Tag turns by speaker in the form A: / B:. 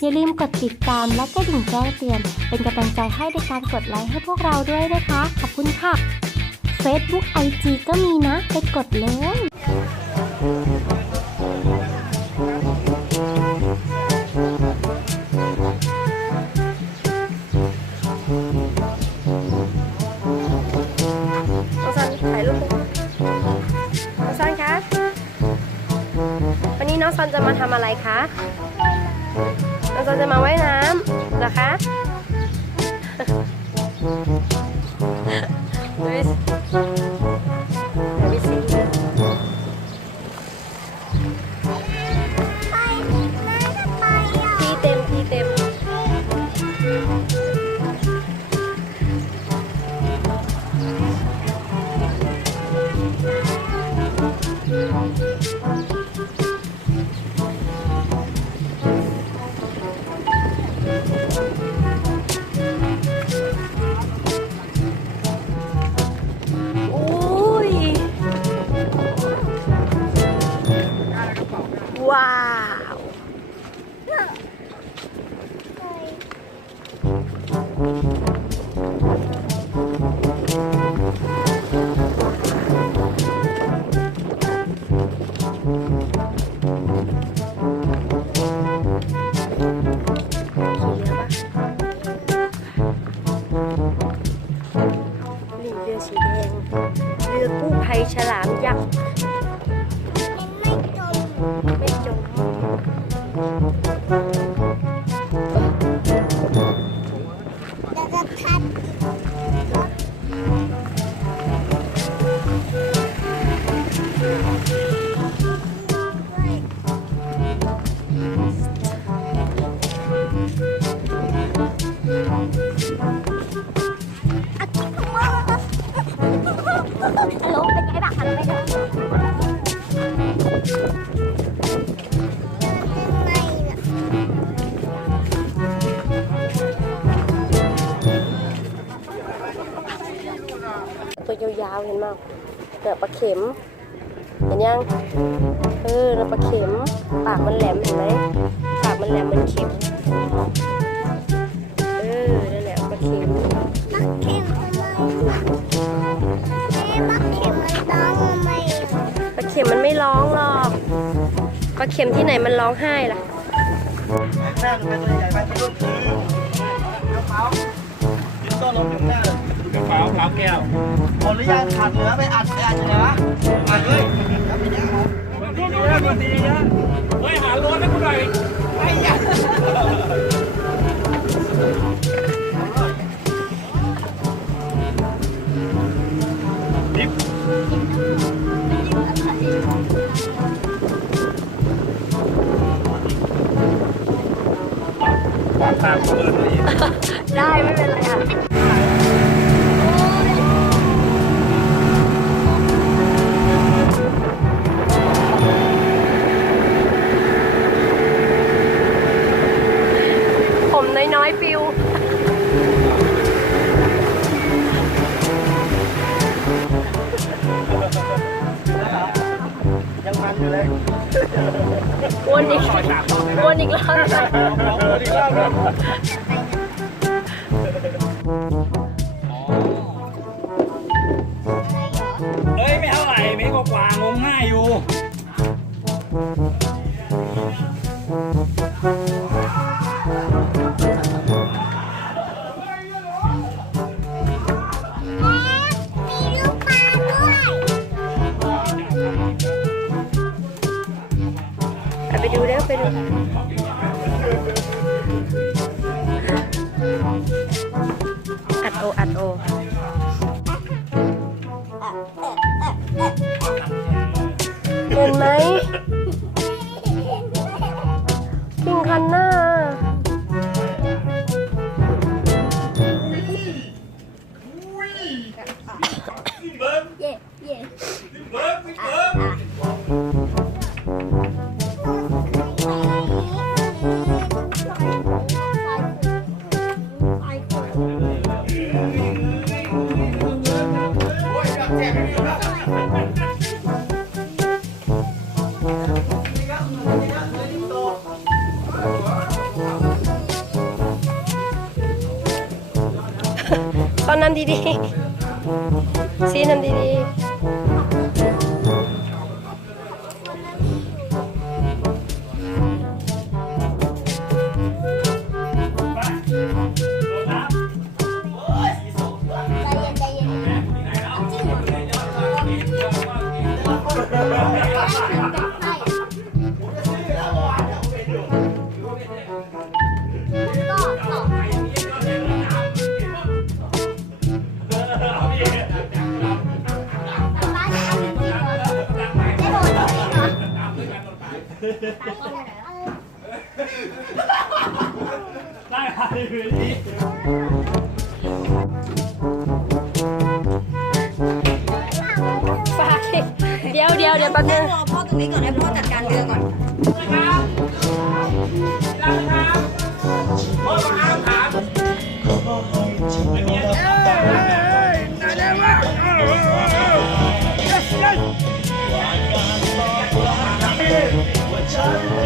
A: อย่าลืมกดติดตามและกระดิ่งแจ้งเตือน เป็นกำลังใจให้ในการกดไลค์ให้พวกเราด้วยนะคะ ขอบคุณค่ะ Facebook IG ก็มีนะ ไปกดเลย
B: น้องซันถ่ายรูปเลยน้องซันคะ วันนี้น้องซันจะมาทำอะไรคะ เราจะมาว่ายน้ำเหรอคะดู ว้าวขี่เรือปะนี่เรือสีแดงเรือกู้ภัยฉลามยักษ์ ตัวยาวๆเห็นมั้ยเนี่ยปลาเข็ม เห็นยัง เออเนี่ยปลาเข็ม ปากมันแหลมเห็นไหม ปากมันแหลมมันเข็ม เข็มที่ไหนมันร้องไห้ล่ะ
C: หน้าเป็นตัวใหญ่ไปเป็นรูปคือกระเป๋ายืนต้นลงถึงหน้าก
D: ระเป๋าเป๋าแก้ว
C: หมดหรือยังขาดเหลือไปอัดไปอัดอยู่นะอัดเลยครับเป็นยังไง
D: ดีดีนะดีดีนะ ตามเปิดเลย
B: ได้ไม่เป็นไรค่ะ นอีกรอบหน่อย
C: ลองดูอีกรอบนึง
D: เฮ้ยไม่เท่าไหร่ไม่กว่างงมง่ายอยู่
B: ดูเด้อไปดูอัดโออัดโอเห็นไหมำ
D: ดีๆซีน ไดีฝากเดี๋ยวเดี๋ยวเดี๋ยวแป๊บนึง
E: รอพ่อตรงนี้ก่อนให้พ่อจัดการเรือก่อน
C: Thank you.